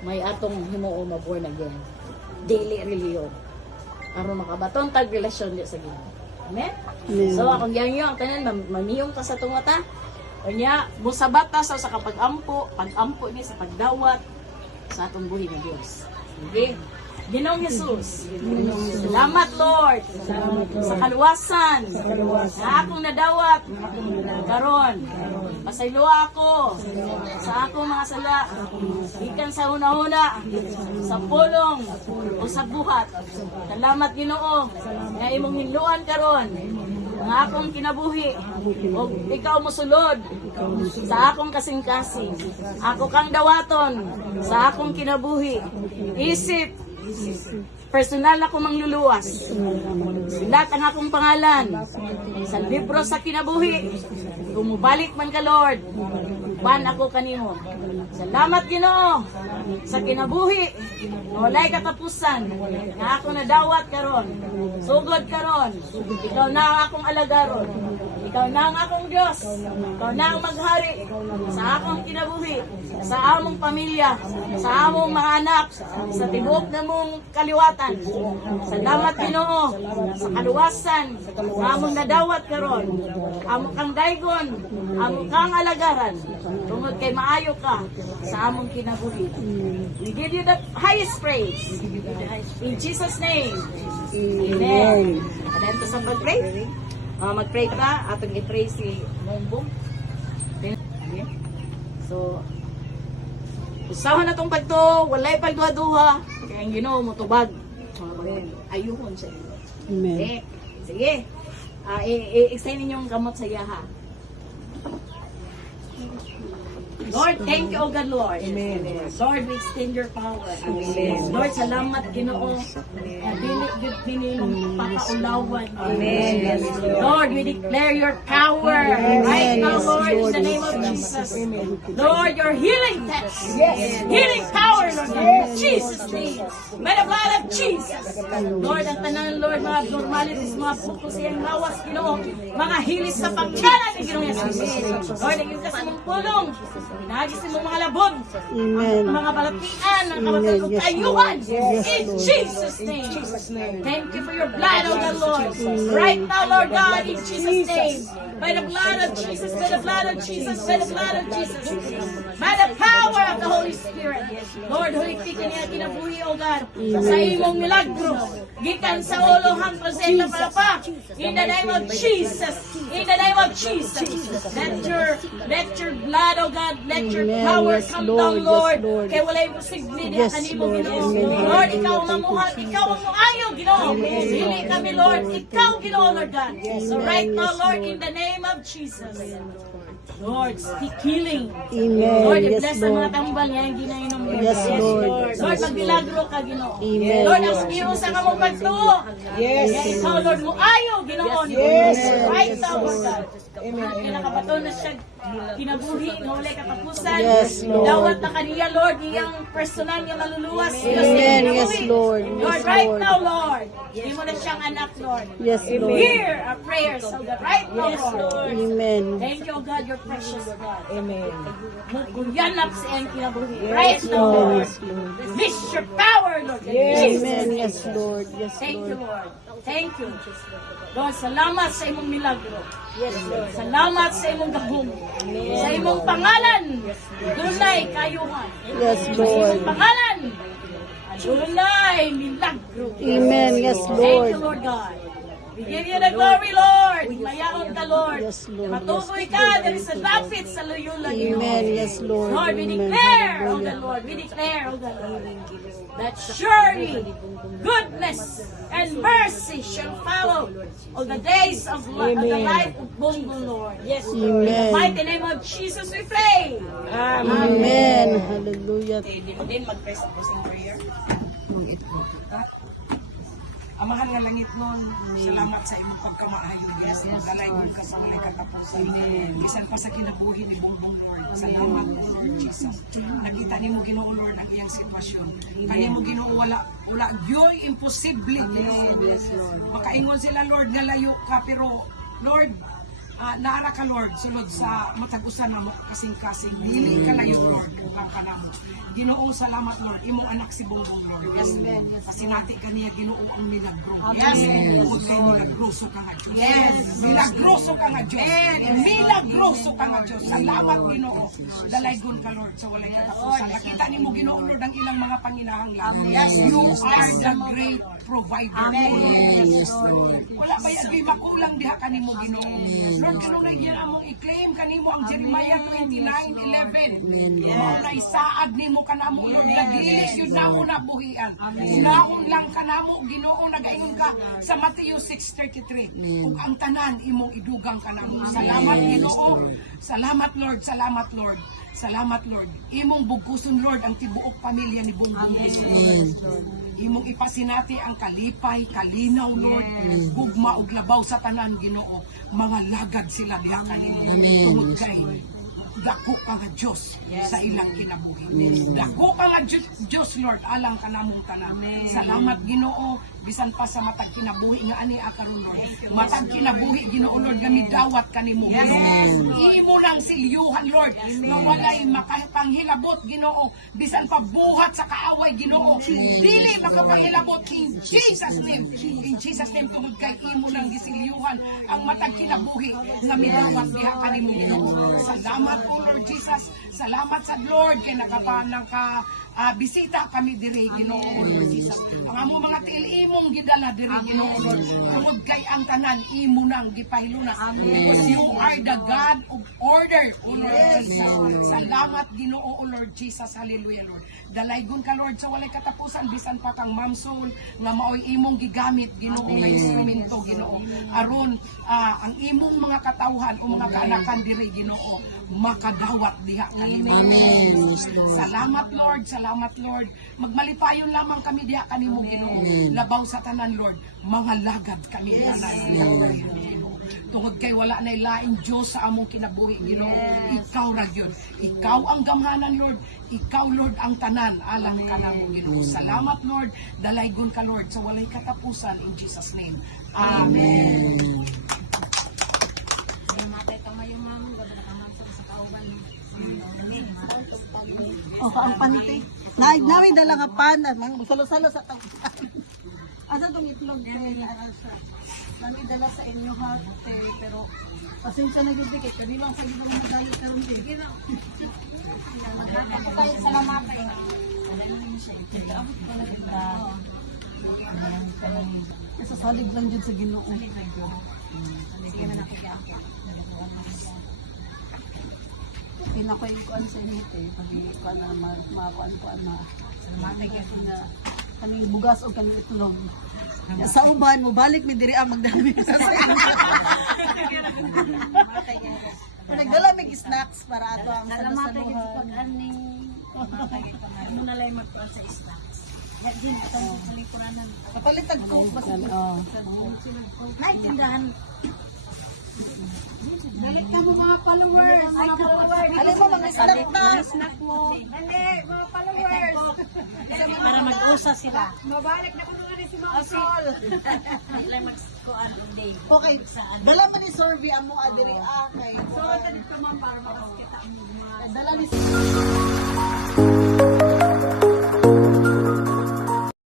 may atong himuon na born again. Daily reliyon. Aron makabaton tag relasyon di sa Ginoo. Amen? So akong giyangyo ang tanan mamiyong ta sa tungata. Unya musabat ta sa kapag-ampo, pag-ampo ni sa pagdawat sa atong buhi nga Dios. Okay? Ginoong Jesus. Salamat Lord sa kaluwasan sa akong nadawat karon. Pasayloa ako sa akong mga sala ikan sa una-una sa pulong o sa buhat. Salamat Ginoo nga imong hinluan karon ang akong kinabuhi o ikaw mosulod sa akong kasing-kasing. Ako kang dawaton sa akong kinabuhi. Isip personal ako mangluluwas. Sulat ang akong pangalan sa libro sa kinabuhi. Kumubalik man ka Lord, ban ako kanimo. Salamat Ginoo sa kinabuhi. Walay katapusan nga ako nadawat karon. Sugod karon. Ikaw na ang akong alagaron. Ikaw na ang akong Diyos. Ikaw na ang maghari sa akong kinabuhi, sa among pamilya, sa among mga anak, sa tibuok na mong kaliwatan. Salamat Ginoo sa kaluwasan, sa among nadawat karon. Amo kang daygon, amo kang alagaran. Tungod kay maayo ka sa among kinabuhi. We give you the highest praise. In Jesus' name. Amen. Adento sa pag-pray. Mag-pray ka, atong i-pray si Bongbong. So, usahan na itong pagto, walay pagduha-duha, kaya ang Ginoo mo tubag. Ayuhon sa iyo. Amen. Okay. Sige. I-extend ninyong gamot sa iya ha. Lord, thank you, O God, Lord. Amen. Lord, we extend your power. Amen. Lord, salamat, Ginoo. Dili pakaulawan. Amen. Lord, we declare your power right now, Lord, in the name of Jesus. Lord, your healing touch. Healing power, Lord, in Jesus' name. By the blood of Jesus. Lord, ang tanan, Lord, mga abnormalities, mga bukos siyang lawas, Ginoo. Mga hilis sa pagkalan ni Ginoo Jesus. Lord, naging kasi mong pulong. Pinagis mo mga labog, mga balatian, ang kabataan kong kayuhan. In Jesus' name. Thank you for your blood, O God, Lord. Right now, Lord God, in Jesus' name. By the blood of Jesus, by the blood of Jesus, by the blood of Jesus. By the power of the Holy Spirit. Lord, hulipikin niya kinabuhi, O God, sa imong milagro. Gikan sa ulo hanggang sa ila pa. In the name of Jesus. In the name of Jesus. Let your blood, O God, let your power come down, Lord. Kaya wala yung posible niya kanimo, Ginoo. Lord, ikaw ang mamuhat, ikaw ang muayo, Ginoo. Hindi kami, Lord. Ikaw, Ginoo, Lord God. So right now, Lord, in the name of Jesus. Lord, speak healing. Amen. Lord, Yes, bless ang mga Lord. tambal niya, yung ginainom. Yes, Lord. Lord, magbilagro ka, Ginoo. Amen. Lord, ang spiro sa kamong pagtuo. Yes. Kaya ikaw, Lord, mo ayaw, Ginoo. Yes. Right Yes, now, Lord Lord. God. Kaya nakabaton na siya kinabuhi, nga walay katapusan. Yes, Lord. Dawat na kaniya, Lord, iyang personal nga maluluwas. Amen. Yes, Lord. Lord, Yes, right Lord. now, Lord. Hindi mo na siyang anak, Lord. Yes, Lord. Hear our prayers, O God. Right now, Lord. Amen. Thank you, O God, your precious blood. Amen. Muguyanap sa iyang kinabuhi. Right now, Lord. Lord. Yes, Lord. Release your power, Lord. In Jesus' Amen. name. Yes, Lord. Yes, Thank you, Lord. Lord. Thank you. Lord, salamat sa imong milagro. Yes, Lord. Salamat sa imong gahom. Sa imong pangalan. Dunay kayuhan. Yes, Sa Lord. imong pangalan. Dunay milagro. Amen. Yes, Thank Lord. you, Lord God. We give you the glory, Lord. Mayaon ka, Lord. Yes, Lord. Matukoy ka. There is a lapit sa luyulan, Amen. Yes, Lord. Lord, we Amen. declare, oh God, Lord, we declare, oh God, Lord, that surely goodness and mercy shall follow all the days of the life of Bongbong, Lord. Yes, Lord. In the Amen. mighty name of Jesus we pray. Amen. Hallelujah. Din mag-press po sa prayer. Amahan nga langit nun, salamat sa imong pagkamaayo. Yes, magalay ka sa mga katapusan. Bisan pa sa kinabuhi ni Bongbong, Lord. Salamat, Lord Jesus. Nakita ni mo, Ginoo, Lord, ang iyang sitwasyon. Kaya mo, Ginoo, wala joy, imposible. Ginoo. Makaingon sila, Lord, nga layo ka, pero, Lord, naara ka Lord sulod sa matag-usan na mo kasing-kasing dili ka layo Lord ang kanamo. Ginoong salamat Lord imong anak si Bongbong Lord. Yes, pasinati kaniya Ginoo ang milagro. Yes, milagroso ka nga Diyos. Yes, milagroso ka nga Diyos. Milagroso ka nga Diyos. Salamat Ginoo. Dalaygon ka Lord sa walay katapusan. Nakita nimo Ginoo Lord ang ilang mga panginahanglan. Yes, you are the great provider. Yes, Lord. Wala ba yan makulang diha kanimo Ginoo. Lord kanang nagyan among i-claim kanimo ang Jeremiah 29:11. Na isaad nimo kanamo Lord na dili yun namo nabuhian. Naon lang kanamo Ginoo nagaingon ka sa Matthew 6:33. Ug ang tanan imong idugang kanamo. Salamat Ginoo. Salamat Lord, salamat Lord. Salamat Lord. Imong buguson Lord ang tibuok pamilya ni Bongbong. Imong ipasinati ang kalipay, kalinaw Lord, gugma ug labaw sa tanan Ginoo. Mga lagad sila diha kanimo. Tungod kay dako ka nga Diyos sa ilang kinabuhi. Dako ka nga Diyos Lord alang kanamong tanan. Salamat Ginoo bisan pa sa matag kinabuhi nga ani akaron Lord. Matag kinabuhi Ginoo Lord gami dawat kanimo. Imo lang silyuhan Lord nga walay makapanghilabot Ginoo bisan pa buhat sa kaaway Ginoo. Dili makapanghilabot in Jesus name. In Jesus name tungod kay imo lang gisilyuhan ang matag kinabuhi nga midawat diha kanimo Ginoo. Salamat po Lord Jesus. Salamat sa Lord kay nakapanang ka bisita kami diri Ginoo Lord Jesus. Ang amo mga tiil imong gidala diri Ginoo Lord. Tungod kay ang tanan imo nang gipaylunas. Because you are the God of order, O Lord Jesus. Salamat Ginoo O Lord Jesus. Hallelujah Lord. Dalaygon ka Lord sa walay katapusan bisan pa kang mamsul nga maoy imong gigamit Ginoo nga instrumento Ginoo. Aron ang imong mga katawhan o mga kaanakan diri Ginoo makadawat diha kanimo. Salamat Lord, salamat Lord. Magmalipayon lamang kami diha kanimo Ginoo. Labaw sa tanan Lord, mga lagad kami diha Ginoo. Tungod kay wala na laing Diyos sa among kinabuhi Ginoo. Ikaw ra gyud. Ikaw ang gamhanan Lord. Ikaw Lord ang tanan alang kanamo Ginoo. Salamat Lord. Dalaygon ka Lord sa walay katapusan in Jesus name. Amen. O ang panty. Nawi dala nga pan, salo-salo sa tangkan. Asa tong itlog Nami dala sa inyo ha, pero pasensya na gyud kay kanila sa gid mga dali karon di. Ako kay salamat kay. Sa salig lang jud sa Ginoo. Sige na nakikiako. Pinakoy ko sa inyo pag ko na makuan ko na na kani bugas o kani itlog. Sa uban mo balik mi diri ang magdami sa nagdala mig snacks para ato ang salusaluhan. Ano na lang magpa sa snacks. Yan din ang kalipuranan. Kapalitag ko basta Naitindahan. Balik ka mo mga followers. Alam mo mga snack na. Snack mo. Dali, mga followers. Para mag-usa sila. Mabalik na ko nung si Ma'am Sol. Lang mag-kuan day. Okay, dala man ni survey ang mga adiri kay. So, tanit ka man para makakita mo mga Dala ni